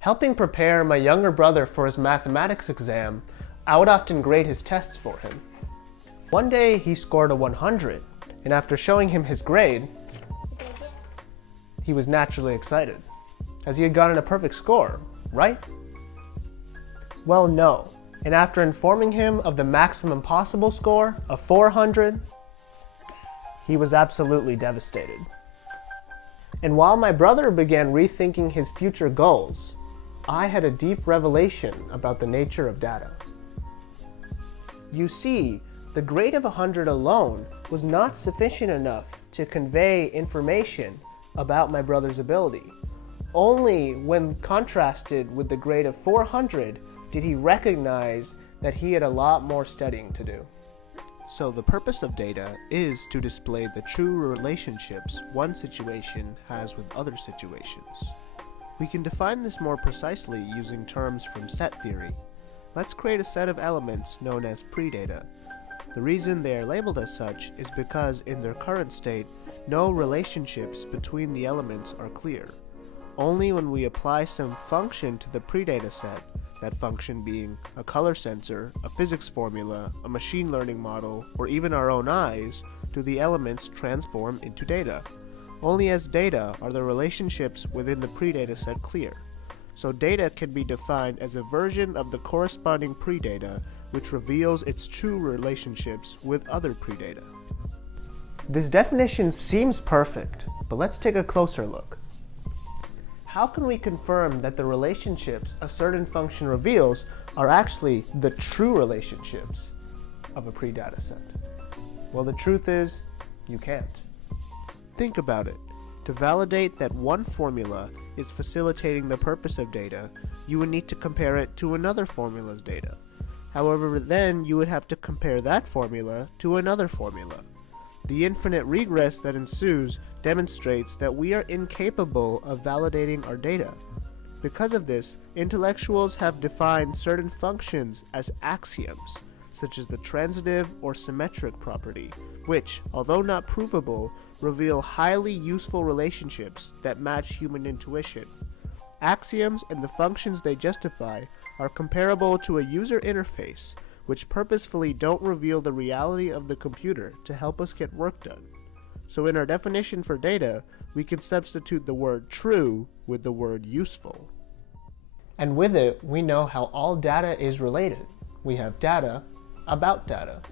Helping prepare my younger brother for his mathematics exam, I would often grade his tests for him. One day he scored a 100, and after showing him his grade, he was naturally excited, as he had gotten a perfect score, right? Well, no. And after informing him of the maximum possible score of 400, he was absolutely devastated. And while my brother began rethinking his future goals, I had a deep revelation about the nature of data. You see, the grade of 100 alone was not sufficient enough to convey information about my brother's ability. Only when contrasted with the grade of 400 did he recognize that he had a lot more studying to do. So the purpose of data is to display the true relationships one situation has with other situations. We can define this more precisely using terms from set theory. Let's create a set of elements known as predata. The reason they are labeled as such is because in their current state, no relationships between the elements are clear. Only when we apply some function to the predata set, that function being a color sensor, a physics formula, a machine learning model, or even our own eyes, do the elements transform into data. Only as data are the relationships within the predata set clear. So data can be defined as a version of the corresponding predata which reveals its true relationships with other predata. This definition seems perfect, but let's take a closer look. How can we confirm that the relationships a certain function reveals are actually the true relationships of a predata set? Well, the truth is, you can't. Think about it. To validate that one formula is facilitating the purpose of data, you would need to compare it to another formula's data. However, then you would have to compare that formula to another formula. The infinite regress that ensues demonstrates that we are incapable of validating our data. Because of this, intellectuals have defined certain functions as axioms, such as the transitive or symmetric property, which, although not provable, reveal highly useful relationships that match human intuition. Axioms and the functions they justify are comparable to a user interface, which purposefully don't reveal the reality of the computer to help us get work done. So in our definition for data, we can substitute the word true with the word useful. And with it, we know how all data is related. We have data about data.